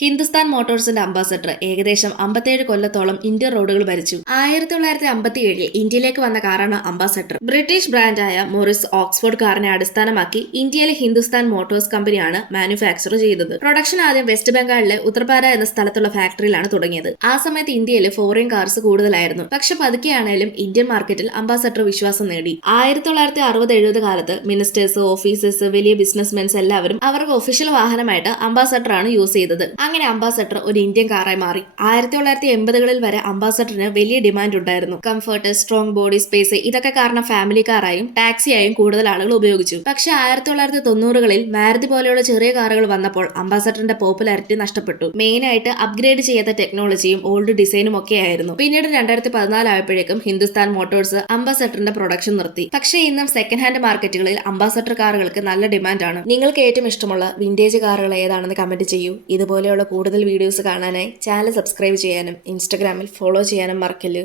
Hindustan മോട്ടോഴ്സിന്റെ ambassador ഏകദേശം 57 കൊല്ലത്തോളം Indian റോഡുകൾ ഭരിച്ചു. 1957 ഇന്ത്യയിലേക്ക് വന്ന കാറാണ് അംബാസഡർ. ബ്രിട്ടീഷ് ബ്രാൻഡായ മോറിസ് ഓക്സ്ഫോർഡ് കാറിനെ അടിസ്ഥാനമാക്കി ഇന്ത്യയിലെ ഹിന്ദുസ്ഥാൻ മോട്ടോഴ്സ് കമ്പനിയാണ് മാനുഫാക്ചർ ചെയ്തത്. പ്രൊഡക്ഷൻ ആദ്യം വെസ്റ്റ് ബംഗാളിലെ ഉത്തർപാര എന്ന സ്ഥലത്തുള്ള ഫാക്ടറിയിലാണ് തുടങ്ങിയത്. ആ സമയത്ത് ഇന്ത്യയിൽ ഫോറിൻ കാർസ് കൂടുതലായിരുന്നു. പക്ഷെ പതുക്കെയാണേലും ഇന്ത്യൻ മാർക്കറ്റിൽ അംബാസഡർ വിശ്വാസം നേടി. 1960-70 കാലത്ത് മിനിസ്റ്റേഴ്സ്, ഓഫീസേഴ്സ്, വലിയ ബിസിനസ്മെൻസ് എല്ലാവരും അവർക്ക് ഒഫീഷ്യൽ വാഹനമായിട്ട് അംബാസഡറാണ് യൂസ് ചെയ്തത്. അങ്ങനെ അംബാസഡർ ഒരു ഇന്ത്യൻ കാറായി മാറി. 1980-കളിൽ വരെ അംബാസഡറിന് വലിയ ഡിമാൻഡ് ഉണ്ടായിരുന്നു. കംഫർട്ട്, സ്ട്രോങ് ബോഡി സ്പേസ് ഇതൊക്കെ കാരണം ഫാമിലി കാറായും ടാക്സിയായും കൂടുതൽ ആളുകൾ ഉപയോഗിച്ചു. പക്ഷെ 1990-കളിൽ മാരുതി പോലെയുള്ള ചെറിയ കാറുകൾ വന്നപ്പോൾ അംബാസഡറിന്റെ പോപ്പുലാരിറ്റി നഷ്ടപ്പെട്ടു. മെയിനായിട്ട് അപ്ഗ്രേഡ് ചെയ്യാത്ത ടെക്നോളജിയും ഓൾഡ് ഡിസൈനും ഒക്കെ ആയിരുന്നു. പിന്നീട് 2014 ആയപ്പോഴേക്കും ഹിന്ദുസ്ഥാൻ മോട്ടോഴ്സ് അംബാസഡറിന്റെ പ്രൊഡക്ഷൻ നിർത്തി. പക്ഷേ ഇന്നും സെക്കൻഡ് ഹാൻഡ് മാർക്കറ്റുകളിൽ അംബാസഡർ കാറുകൾക്ക് നല്ല ഡിമാൻഡാണ്. നിങ്ങൾക്ക് ഏറ്റവും ഇഷ്ടമുള്ള വിന്റേജ് കാറുകൾ ഏതാണെന്ന് കമന്റ് ചെയ്യൂ. ഇതുപോലെയുള്ള കൂടുതൽ വീഡിയോസ് കാണാനായി ചാനൽ സബ്സ്ക്രൈബ് ചെയ്യാനും ഇൻസ്റ്റഗ്രാമിൽ ഫോളോ ചെയ്യാനും മറക്കല്ല്.